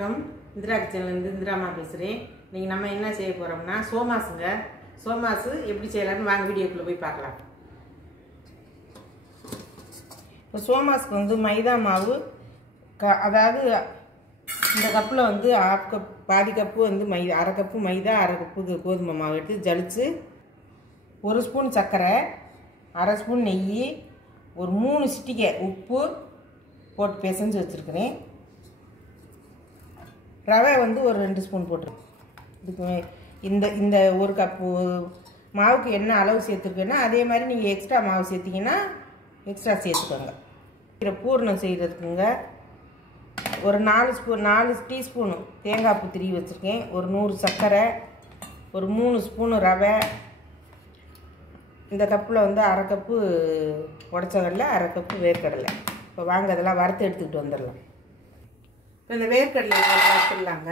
வணக்கம். இந்திரா கிச்சன்லேருந்து இந்திராமா பேசுகிறேன். இன்றைக்கி நம்ம என்ன செய்ய போகிறோம்னா சோமாஸுங்க. சோமாஸு எப்படி செய்யலான்னு வாங்க வீடியோக்குள்ளே போய் பார்க்கலாம். இப்போ சோமாஸுக்கு வந்து மைதா மாவு அதாவது இந்த கப்பில் வந்து ½ கப் பாதி கப்பு வந்து மைதா, அரை கப்பு மைதா, அரை கப்பு கோதுமை மாவு எடுத்து ஜலிச்சு 1 ஸ்பூன் சர்க்கரை, அரை ஸ்பூன் நெய், ஒரு 3 சிட்டிகை உப்பு போட்டு பிசைஞ்சு வச்சுருக்கிறேன். ரவை வந்து ஒரு 2 ஸ்பூன் போட்டுருக்கேன். இதுக்கு இந்த ஒரு கப்பு மாவுக்கு என்ன அளவு சேர்த்துருக்கேன்னா அதே மாதிரி நீங்கள் எக்ஸ்ட்ரா மாவு சேர்த்திங்கன்னா எக்ஸ்ட்ரா சேர்த்துக்கோங்க. பூர்ணம் செய்கிறதுக்குங்க ஒரு 4 டீஸ்பூனு தேங்காய் பூ திருவி வச்சுருக்கேன், ஒரு 100 சர்க்கரை, ஒரு 3 ஸ்பூனு ரவை, இந்த கப்பில் வந்து அரை கப்பு உடச்ச கடலை, அரை கப்பு வேர்க்கடலை. இப்போ வாங்க அதெல்லாம் வறுத்து எடுத்துக்கிட்டு வந்துடலாம். இப்போ இந்த வேர்க்கடலை வறுத்துடலாங்க.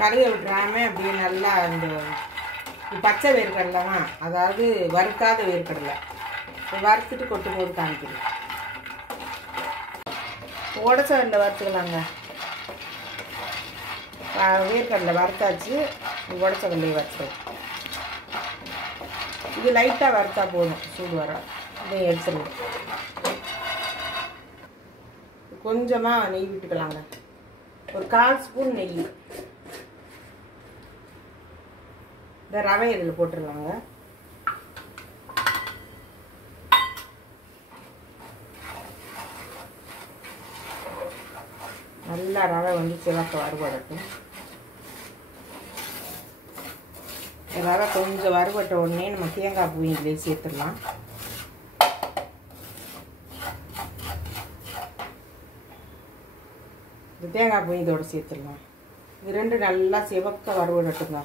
கருக விட்டுறாமல் அப்படியே நல்லா இந்த பச்சை வேர்க்கடலை தான், அதாவது வறுக்காத வேர்க்கடலை. இப்போ வறுத்துட்டு கொட்டும் போது காமிக்கிறேன். உடச்ச கடலை வறுத்துக்கலாங்க. வேர்க்கடலை வறுத்தாச்சு, உடச்ச கடலையை வறுத்துக்கலாம். இது லைட்டாக வறுத்தா போதும், சூடு வர. இதை எடுத்துடலாம். கொஞ்சமாக நெய் விட்டுக்கலாங்க, ஒரு 1/4 ஸ்பூன் நெய். இந்த ரவை இதில் போட்டுடலாங்க. நல்லா ரவை வந்து சிவக்க வறுபடட்டும். ரவை கொஞ்சம் வறுபட்ட உடனே நம்ம தேங்காய் பூ இதிலே சேர்த்துடலாம். இந்த தேங்காய் பூ இதோட சேர்த்துடலாம். இது 2 நல்லா சிவக்க வறுபடட்டுங்க.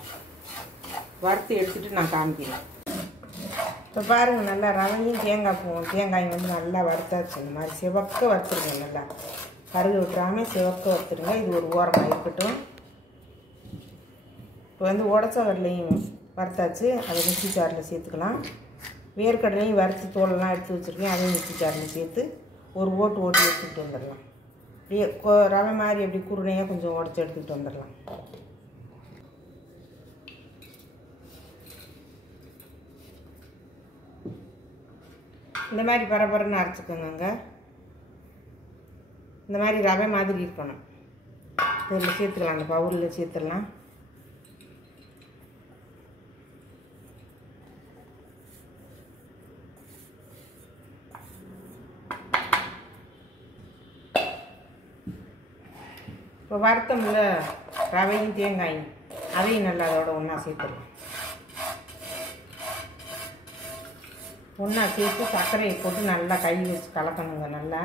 வறுத்து எடுத்துகிட்டு நான் காமிக்கிறேன். இப்போ பாருங்கள், நல்லா ரவையும் தேங்காயும் வந்து நல்லா வறுத்தாச்சு. இந்த மாதிரி சிவக்க வறுத்துருங்க. நல்லா கருகு விட்டுறாமல் சிவக்க வறுத்துருங்க. இது ஒரு ஓரமாக இருக்கட்டும். இப்போ வந்து உடச்ச கடலையும் வறுத்தாச்சு, அதை மிக்ஸி ஜாரில் சேர்த்துக்கலாம். வேர்க்கடலையும் வறுத்து தோலெல்லாம் எடுத்து வச்சுருக்கேன், அதையும் மிக்ஸி ஜாரில் சேர்த்து ஒரு ஓட்டி எடுத்துக்கிட்டு வந்துடலாம். அப்படியே ரவை மாதிரி எப்படி குருணையாக கொஞ்சம் உடச்சி எடுத்துக்கிட்டு வந்துடலாம். இந்த மாதிரி பரபரன்னு அரைச்சிக்கோங்க. இந்த மாதிரி ரவை மாதிரி இருக்கணும். இதில் சேர்த்துக்கலாம், அந்த பவுலில் சேர்த்துடலாம். இப்போ வறுத்தோம்ல ரவையும் தேங்காயும், அதையும் நல்லா அதோட ஒன்றா சேர்த்துடலாம். ஒன்றா சேர்த்து சர்க்கரையை போட்டு நல்லா கை வச்சு கலக்கணுங்க. நல்லா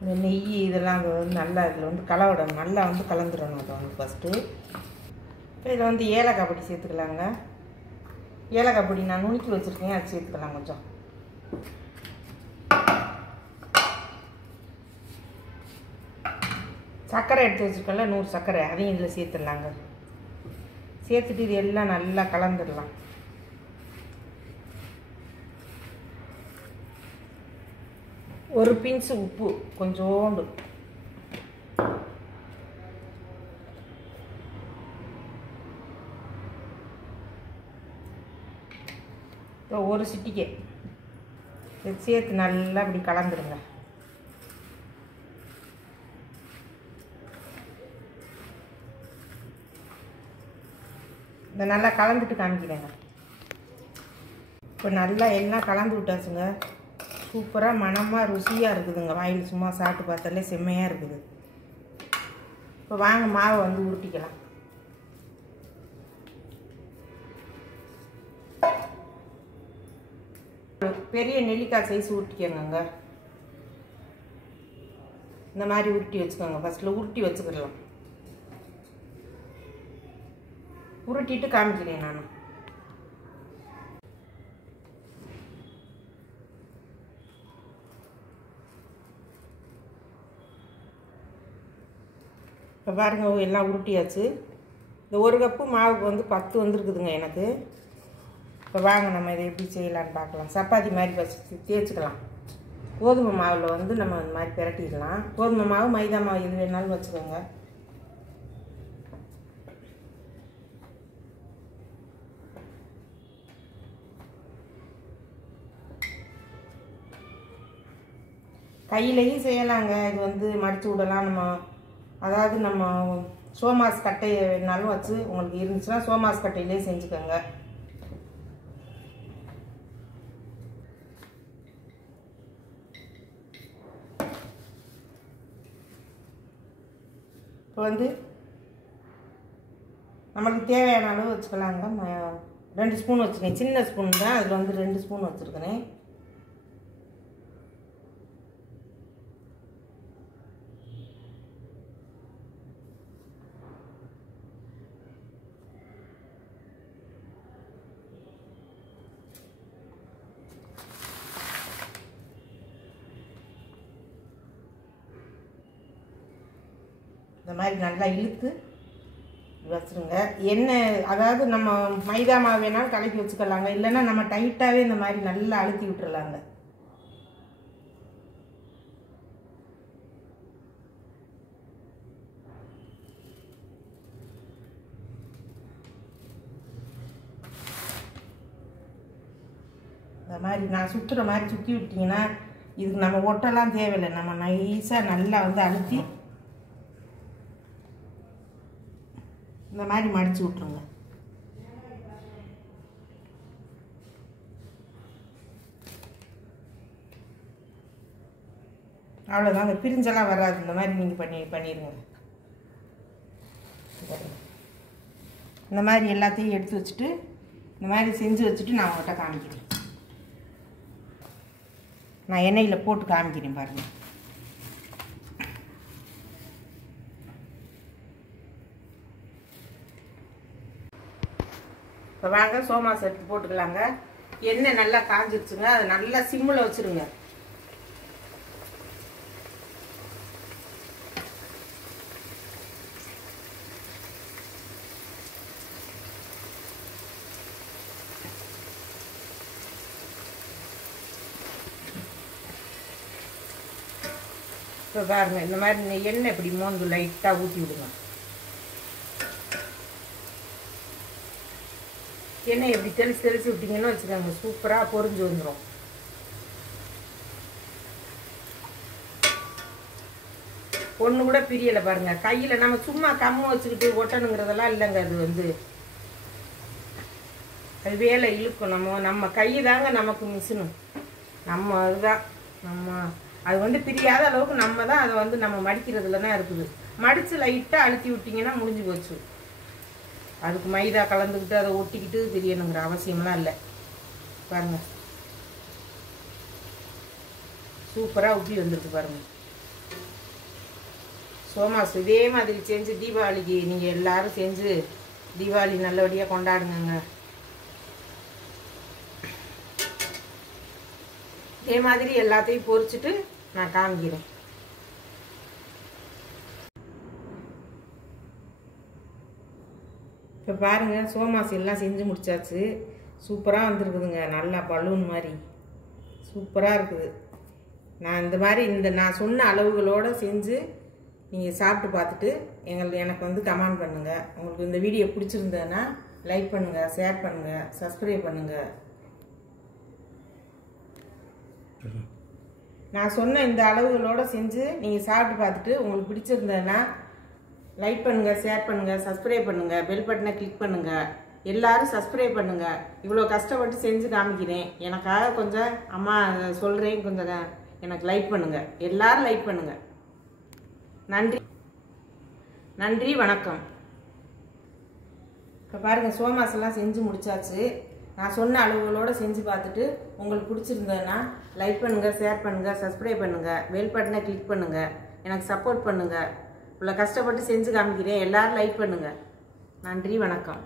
இந்த நெய் இதெல்லாம் வந்து நல்லா இதில் வந்து கலவிடணும். நல்லா வந்து கலந்துடணும். அதை வந்து ஃபஸ்ட்டு இப்போ இதில் வந்து ஏலக்காய் பொடி சேர்த்துக்கலாங்க. ஏலக்காய் பொடி நான் நுணுக்கி வச்சுருக்கேன், அது சேர்த்துக்கலாம் கொஞ்சம். சர்க்கரை எடுத்து வச்சுருக்கல, 100 சர்க்கரை, அதையும் இதில் சேர்த்துடலாங்க. சேர்த்துட்டு இது எல்லாம் நல்லா கலந்துடலாம். ஒரு பிஞ்சு உப்பு கொஞ்சோண்டு, ஒரு சிட்டிகை சேர்த்து நல்லா இப்படி கலந்துடுங்க. இதை நல்லா கலந்துட்டு காமிக்கிறேங்க. இப்போ நல்லா எல்லாம் கலந்து விட்டாச்சுங்க. சூப்பராக மணமாக ருசியாக இருக்குதுங்க. வாயில் சும்மா சாப்பிட்டு பார்த்தாலே செம்மையாக இருக்குது. இப்போ வாங்க மாவை வந்து உருட்டிக்கலாம். பெரிய நெல்லிக்காய் சைஸ் உருட்டிக்கோங்க. இந்த மாதிரி உருட்டி வச்சுக்கோங்க. ஃபஸ்ட்டில் உருட்டி வச்சுக்கிடலாம். உருட்டிட்டு காமிக்கிறேன் நான். இப்போ பாருங்கள் எல்லாம் உருட்டியாச்சு. இந்த ஒரு கப்பு மாவுக்கு வந்து 10 வந்துருக்குதுங்க எனக்கு. இப்போ வாங்க நம்ம இதை எப்படி செய்யலான்னு பார்க்கலாம். சப்பாத்தி மாதிரி வச்சு தேய்ச்சிக்கலாம். கோதுமை மாவில் வந்து நம்ம இந்த மாதிரி பிரட்டிடலாம். கோதுமை மாவு மைதா மாவு எது வேணாலும் வச்சுக்கோங்க. கையிலையும் செய்யலாங்க. இது வந்து மடித்து விடலாம். அதாவது நம்ம சோமாஸ் கட்டையை வேணாலும் வச்சு உங்களுக்கு இருந்துச்சுன்னா சோமாஸ் கட்டையிலே செஞ்சுக்கோங்க. இப்போ வந்து நம்மளுக்கு தேவையான அளவு வச்சுக்கலாங்க. 2 ஸ்பூன் வச்சுருக்கேன். சின்ன ஸ்பூன் தான், அதில் வந்து 2 ஸ்பூன் வச்சுருக்கேன். இந்த மாதிரி நல்லா இழுத்து வச்சுருங்க. எண்ணெய் அதாவது நம்ம மைதா மாவு வேணாலும் கலக்கி வச்சுக்கலாங்க. இல்லைன்னா நம்ம டைட்டாகவே இந்த மாதிரி நல்லா அழுத்தி விட்டுறலாங்க. இந்த மாதிரி நான் சுற்றுற மாதிரி சுற்றி விட்டிங்கன்னா இதுக்கு நம்ம ஒட்டெல்லாம் தேவையில்லை. நம்ம நைஸாக நல்லா வந்து அழுத்தி இந்த மாதிரி மடித்து விட்ருங்க. அவ்வளோதாங்க. பிரிஞ்செல்லாம் வராது. இந்த மாதிரி நீங்கள் பண்ணிடுங்க. இந்த மாதிரி எல்லாத்தையும் எடுத்து வச்சுட்டு இந்த மாதிரி செஞ்சு வச்சுட்டு நான் உங்கள்கிட்ட காமிக்கிறேன். நான் எண்ணெயில் போட்டு காமிக்கிறேன் பாருங்கள். இப்போ வாங்க சோமாஸ் எடுத்து போட்டுக்கலாங்க. எண்ணெய் நல்லா காஞ்சிருச்சுங்க. அதை நல்லா சிம்மில் வச்சுருங்க. இப்போ பாருங்க இந்த மாதிரி எண்ணெய் இப்படி மோந்து லைட்டாக ஊற்றி விடுங்க. எண்ணெய் எப்படி தெளிச்சு விட்டிங்கன்னு வச்சுக்கோங்க, சூப்பராக பொரிஞ்சு வந்துடும். ஒன்று கூட பிரியலை பாருங்கள். கையில் நம்ம சும்மா கம்மு வச்சுக்கிட்டு ஒட்டணுங்கிறதெல்லாம் இல்லைங்க. அது வந்து அது வேலை இழுக்கும். நம்ம கை தாங்க நமக்கு மிஷினு. நம்ம அதுதான் அது வந்து பிரியாத அளவுக்கு நம்ம தான் அதை வந்து நம்ம மடிக்கிறதுல தான் இருக்குது. மடித்து லைட்டாக அழுத்தி விட்டிங்கன்னா முடிஞ்சு போச்சு. அதுக்கு மைதா கலந்துக்கிட்டு அதை ஒட்டிக்கிட்டு தெரியணுங்கிற அவசியம்லாம் இல்லை. பாருங்கள் சூப்பராக ஊற்றி வந்துருக்கு பாருங்கள். சோமாஸ் இதே மாதிரி செஞ்சு தீபாவளிக்கு நீங்கள் எல்லோரும் செஞ்சு தீபாவளி நல்லபடியாக கொண்டாடுங்க. இதே மாதிரி எல்லாத்தையும் பொரிச்சிட்டு நான் காமிக்கிறேன். இப்போ பாருங்கள் சோமாஸ் எல்லாம் செஞ்சு முடிச்சாச்சு. சூப்பராக வந்துருக்குதுங்க. நல்லா பலூன் மாதிரி சூப்பராக இருக்குது. நான் இந்த மாதிரி நான் சொன்ன அளவுகளோடு செஞ்சு நீங்கள் சாப்பிட்டு பார்த்துட்டு எனக்கு வந்து கமெண்ட் பண்ணுங்கள். உங்களுக்கு இந்த வீடியோ பிடிச்சிருந்ததுன்னா லைக் பண்ணுங்கள், ஷேர் பண்ணுங்கள், சப்ஸ்கிரைப் பண்ணுங்கள். நான் சொன்ன இந்த அளவுகளோடு செஞ்சு நீங்கள் சாப்பிட்டு பார்த்துட்டு உங்களுக்கு பிடிச்சிருந்ததுன்னா லைக் பண்ணுங்கள், ஷேர் பண்ணுங்கள், சப்ஸ்கிரைப் பண்ணுங்கள், பெல் பட்டனை கிளிக் பண்ணுங்கள். எல்லாரும் சப்ஸ்கிரைப் பண்ணுங்கள். இவ்வளோ கஷ்டப்பட்டு செஞ்சு காமிக்கிறேன். எனக்காக கொஞ்சம் அம்மா சொல்கிறேன், கொஞ்சம் எனக்கு லைக் பண்ணுங்கள். எல்லாரும் லைக் பண்ணுங்கள். நன்றி நன்றி, வணக்கம். இப்போ பாருங்கள் சோமாஸ் எல்லாம் செஞ்சு முடிச்சாச்சு. நான் சொன்ன அளவுகளோடு செஞ்சு பார்த்துட்டு உங்களுக்கு பிடிச்சிருந்ததுன்னா லைக் பண்ணுங்கள், ஷேர் பண்ணுங்கள், சப்ஸ்கிரைப் பண்ணுங்கள், பெல் பட்டனை கிளிக் பண்ணுங்கள். எனக்கு சப்போர்ட் பண்ணுங்கள். இவ்வளோ கஷ்டப்பட்டு செஞ்சு காமிக்கிறேன். எல்லோரும் லைக் பண்ணுங்கள். நன்றி, வணக்கம்.